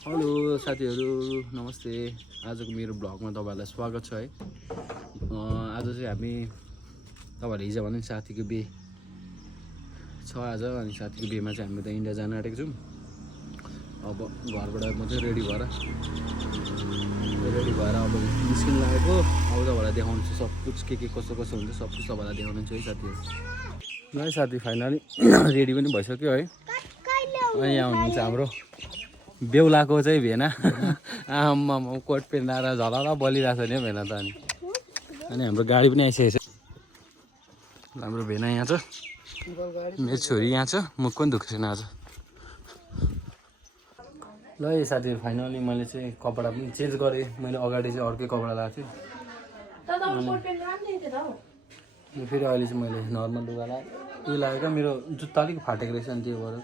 Hello साथीहरू नमस्ते। आजको मेरो ब्लगमा तपाईहरुलाई स्वागत छ है। आज चाहिँ हामी तपाईहरुले हिजो भने साथीको बिहे छ आज, अनि साथीको बिहेमा चाहिँ हामी त इन्डिया जान आँटेको छौँ। अब घरबाट म चाहिँ रेडी भएर अब निस्किन लागेको। अब तपाईहरुलाई देखाउँछु सब कुछ के कसो कसो हुन्छ सब कुछ तपाईँलाई देखाउनुहुन्छ है साथीहरू। ल है साथी फाइनली रेडी पनि भइसक्यो है। अनि यहाँ हुनुहुन्छ हाम्रो बेहुलाको चाहिँ भेना। आम्मा कोट पेन्ट लाएर झलला बलिरहेको छ नि भेना त। अनि हाम्रो गाडी पनि आइसकेको छ। हाम्रो भेना यहाँ छ, मेरो छोरी यहाँ छ, मुख पनि दुख्छ छैन आज। ल है साथीहरू फाइनली मैले चाहिँ कपडा पनि चेन्ज गरेँ। मैले अगाडि चाहिँ अर्कै कपडा लगाएको थिएँ, फेरि अहिले चाहिँ मैले नर्मल लुगा लगाएँ। उयो लागेको मेरो जुत्ता अलिक फाटेको रहेछ नि, त्यो गरेर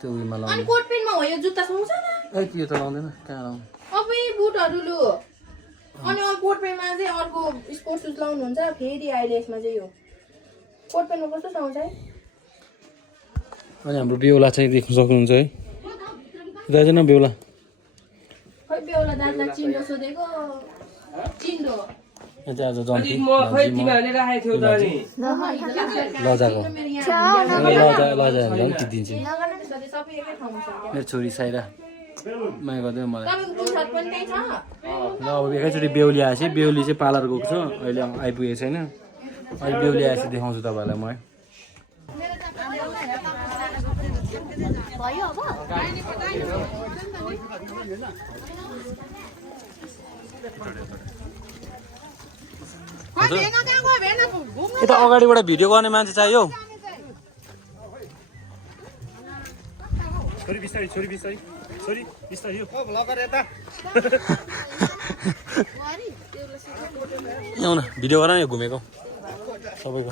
त्यो उयोमा लाउनु। कोट पेन्टमा हो यो जुत्ता सुन्छ न? ए के त लाउँदैन, कहाँ लाउनु? अबे बुटहरु लु। अनि कोट पेन्टमा चाहिँ अर्को स्पोर्ट्स सुज लाउनु हुन्छ। फेरि अहिले यसमा चाहिँ यो कोट पेन्टमा कस्तो सुहाउँछ है। अनि हाम्रो बेहुला चाहिँ देख्न सक्नुहुन्छ है। दाजु न बेहुला खै बेहुला दाजुलाई चिन्डो सोधेको चिन्डो। आज जन्ती म खै तिमीहरूले राखेको थियो त अनि लजाको लजा जन्ती दिन्छु। सबै एकै ठाउँमा छ। मेरो छोरी साइरा माया गर्दै मलाई। तपाईको टी सर्ट पनि त्यही छ? ल अब एकैचोटि बेहुली आएपछि, बेहुली चाहिँ पार्लर गएको छ अहिले, आइपुगेको छैन। अहिले बेहुली आएपछि देखाउँछु तपाईँहरूलाई म है। यता अगाडिबाट भिडियो गर्ने मान्छे चाहियो। आउन भिडियो गर न, घुमेको सबैको।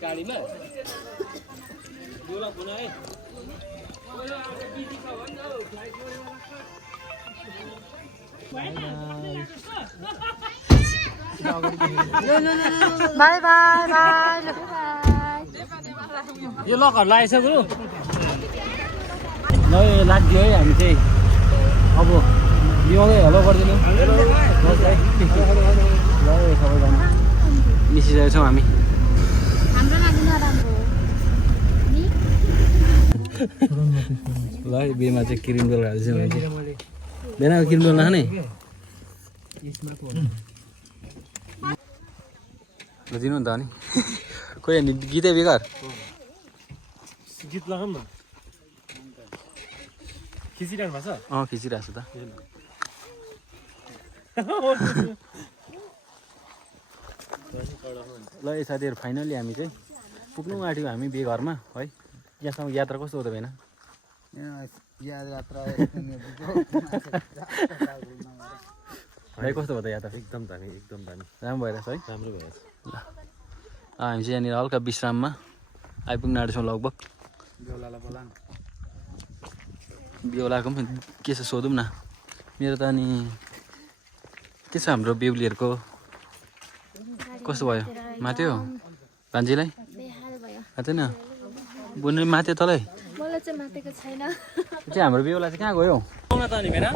गाडीमा बाई बाई बाई। यो लकहरू लगाइसक्यो ल, लाग्यो है। हामी चाहिँ अब बिहाउँदै हेलो गरिदिनु ल सबैजना निस्किसकेको छौँ हामी। ल बिहेमा चाहिँ क्रिम रोल हाल्छौँ। बेनाको क्रिम रोल नखाने दिनु नि त। अनि कोही गीतै बेकार गीत लगाऊँ न। खिचिरहनु भएको छ? खिचिरहेको छु त। ल ए साथीहरू फाइनली हामी चाहिँ पुग्नु आँट्यौँ हामी बिहे घरमा है। यहाँसम्म यात्रा कस्तो हो त भएन? भाइ कस्तो भयो त यात्रा? एकदम दामी, एकदम दामी, राम्रो भइरहेछ है। राम्रो भइरहेछ। ल हामी चाहिँ यहाँनिर हल्का विश्राममा आइपुग्न आँटेछौँ लगभग। बेहुलाको पनि के छ सोधौँ न। मेरो त अनि के छ हाम्रो बेहुलीहरूको कस्तो भयो? माथ्यो भान्जीलाई माथेन? बुन्ने माथ्यो तलै? मलाई चाहिँ मातेको छैन। चाहिँ हाम्रो बेहुला चाहिँ कहाँ गयो? आउन त नि भेना। ल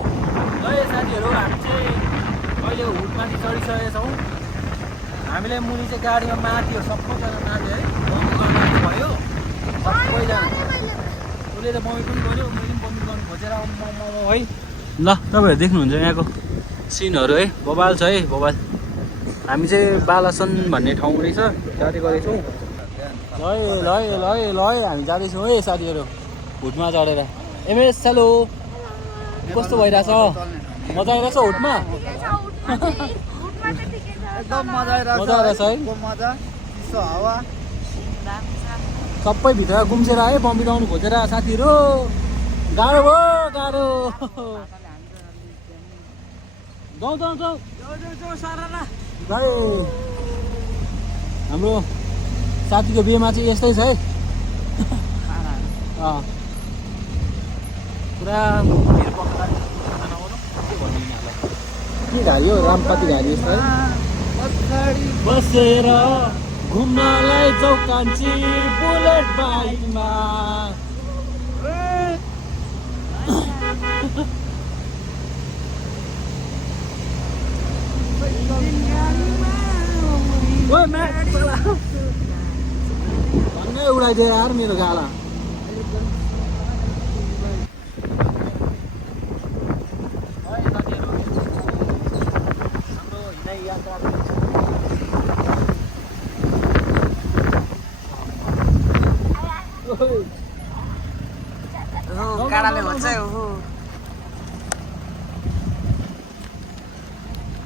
यो साथीहरू हामी चाहिँ अहिले हुटमाथि चढिसकेका छौँ। हामीलाई मुनि चाहिँ गाडीमा माथ्यो, सबैजना माथ्यो है। बमी भयो सबैजना। उसले त बमी पनि गऱ्यो, मैले पनि बमी गर्नु खोजेर है। ल तपाईँहरू देख्नुहुन्छ यहाँको सिनहरू है, बबाल छ है बबाल। हामी चाहिँ बालासन भन्ने ठाउँ रहेछ जाँदै गरेको छौँ। ल हामी जाँदैछौँ है साथीहरू हुटमा चढेर। एमएस हेलो, कस्तो भइरहेछ? मजा आइरहेछ हुटमा? एकदम मजा आइरहेछ है। सबै भित्र गुम्सेर आयो बम बिगाउनु खोजेर साथीहरू। गाह्रो भयो गाह्रो। जाउँ भाइ हाम्रो साथीको बिहेमा चाहिँ यस्तै छ है पुरा भिड के घारी हो रामपति घारी यस्तो है बसेर घुम्नलाई जाऊ कान्छी बुलेट बाइकमा भन्नै उडाइदियो यार मेरो गाला काडाले भन्छ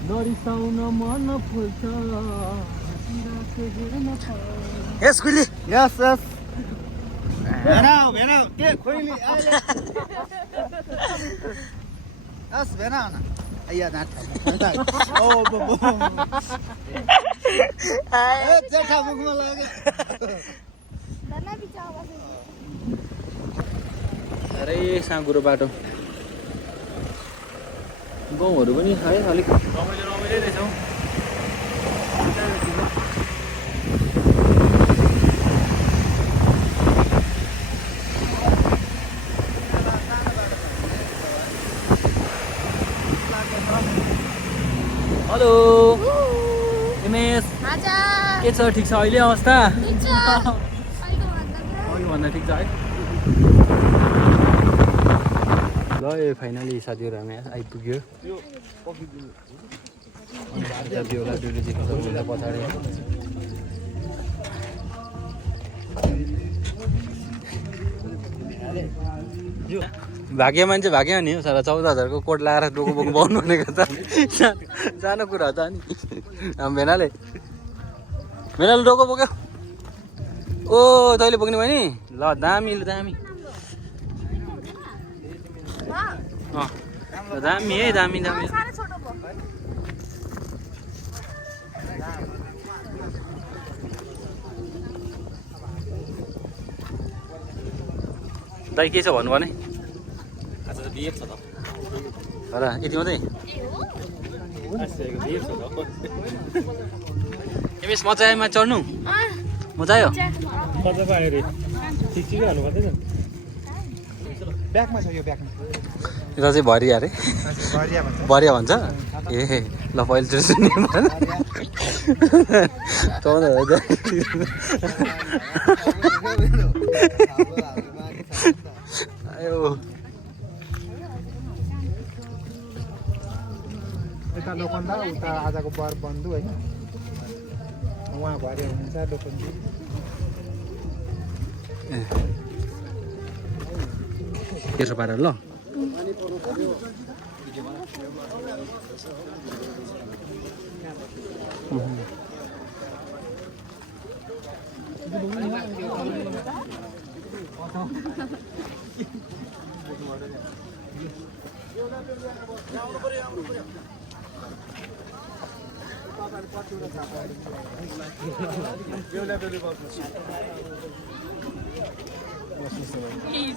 नरिसाउन मन फुल्छ यस खुली यस यस भेनाउ भेनाउ के खोइली यस भेनाउ न आइया दाँत ओ बो ए जेठा मुखमा लाग्यो अरे साँगुरो बाटो गाउँहरू पनि है अलिक रमाइलो रमाइलो रहेछ हौ हेलो हिमेश के छ ठिक छ अहिले अवस्था भन्दा ठिक छ है ल ए फाइनली साथीहरू हामी आइपुग्यो साथीहरूलाई ड्युटी सिक्नु सक्नुहुन्छ पछाडि भाग्य मान्छे भाग्यो नि साला 14,000को कोट लगाएर डोको बोको पाउनु भनेको त सानो कुरा हो त नि भेनाले डोको बोक्यो ओ तैँले बोक्ने भयो नि ल दामी दामी दामी है दामी दामी दाइ के छ भन्नु भने आज त बिएफ छ त र यति मात्रै हिमेश मचाइमा चढ्नु मजा आयो कता आयो रे ठिक हाल्नु पर्दैन ब्यागमा छ यो ब्यागमा यो चाहिँ भरिया अरे भरिया भन्छ ए ल पहिलोचोटि सुन्ने आयो यता दोकानदार उता आजको बर बन्धु होइन उहाँ भरिया हुनुहुन्छ दोकानदार तेर्सो पारेर ल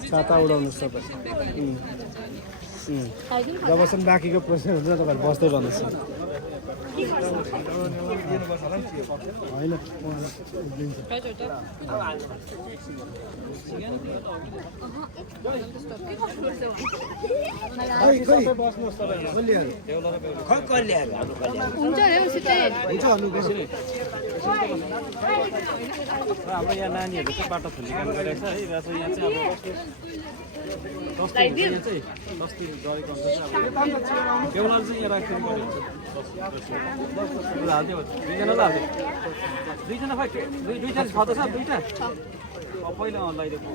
छाता उडाउनुहोस् तपाईँ जबसम्म बाँकीको प्रश्न हुन्छ तपाईँहरू बस्दै रहनुहोस् होइन हाम्रो यहाँ नानीहरू चाहिँ बाटो खोल्ने काम गरिरहेछ है र चाहिँ यहाँ चाहिँ अब दस्ती गरेको हुन्छ बेहुला चाहिँ यहाँ राख्नु पर्ने हुन्छ हालिदियो दुईजनालाई हालिदियो दुईजना खै दुईजना खदा छ दुईवटा पहिला लगाइदिएको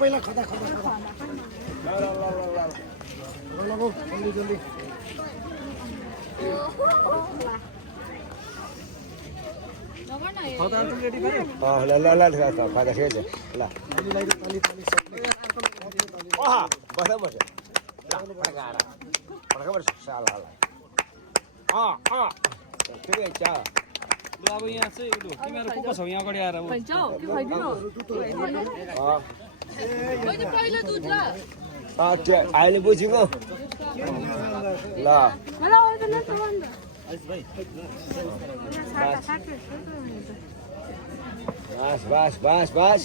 पहिला खदा खदा लगाऊ जल्दी जल्दी खदा रेडी गरे खदा ठिकै छ ल अब यहाँ चाहिँ तिमीहरू को को छौ यहाँ अगाडि आएर अहिले बुझेको ल बस बस बस बस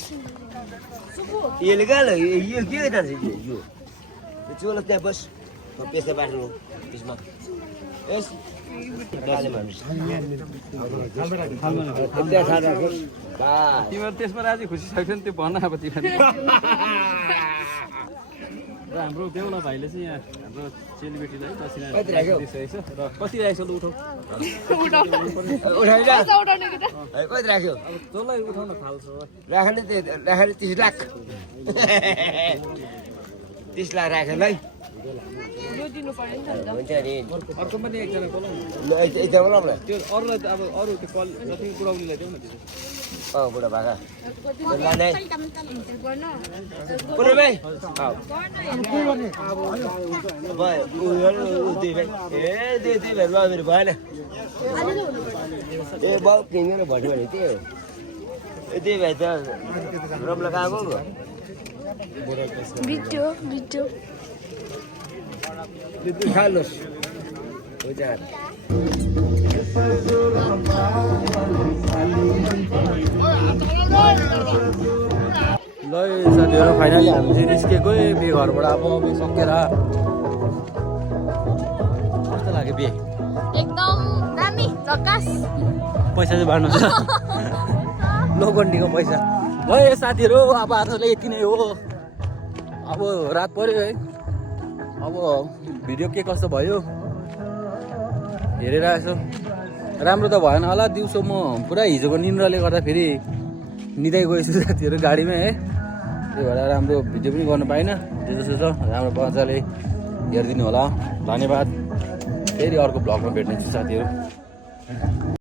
यसले कहाँ ल यो के जान्छ यो चोल त्यहाँ बस पेसा बाट्नु त्यसमा यस तिमीहरू त्यसमा राजी खुसी छैन त्यो भन अब तिमीहरू र हाम्रो देउला भाइले चाहिँ यहाँ हाम्रो चेलीबेटीलाई दक्षिणा दिइसकेको छ र कति राखेको छ ल उठाउ कति राख्यो अब जसलाई उठाउन थाल्छ राख्ने 30 लाख 30 लाख राख्यो ल हुन्छ नि अर्को पनि एकजना बोलाउनु एकजना बोलाउँ न त्यो अरूलाई त अब अरू त्यो कल जति बुढाउलीलाई देऊ न त्यो बुढा भाका लाने पुरै भाइ दुई भाइ मेरो भएन ए बाउ किनेर भन्यो भने त्यो दुई भाइ त रमला गएको भिडियो भिडियो खानुहोस् हुन्छ ल साथीहरू फाइनली हामी चाहिँ निस्केको बिहे घरबाट अब बिहे सकेर कस्तो लाग्यो बिहे एकदम दामी झकास पैसा चाहिँ बाँड्नु छ लोगन्डीको पैसा ल ए साथीहरू अब आजलाई यति नै हो अब रात पर्यो है अब भिडियो के कस्तो भयो हेरेर यसो राम्रो त भएन होला दिउँसो म पुरा हिजोको निन्द्राले गर्दा फेरि निदाइ गएछु साथीहरू गाडीमै है त्यही भएर राम्रो भिडियो पनि गर्नु पाइनँ जे जस्तो छ राम्रो मजाले हेरिदिनु होला धन्यवाद फेरि अर्को भ्लगमा भेट्ने छु साथीहरू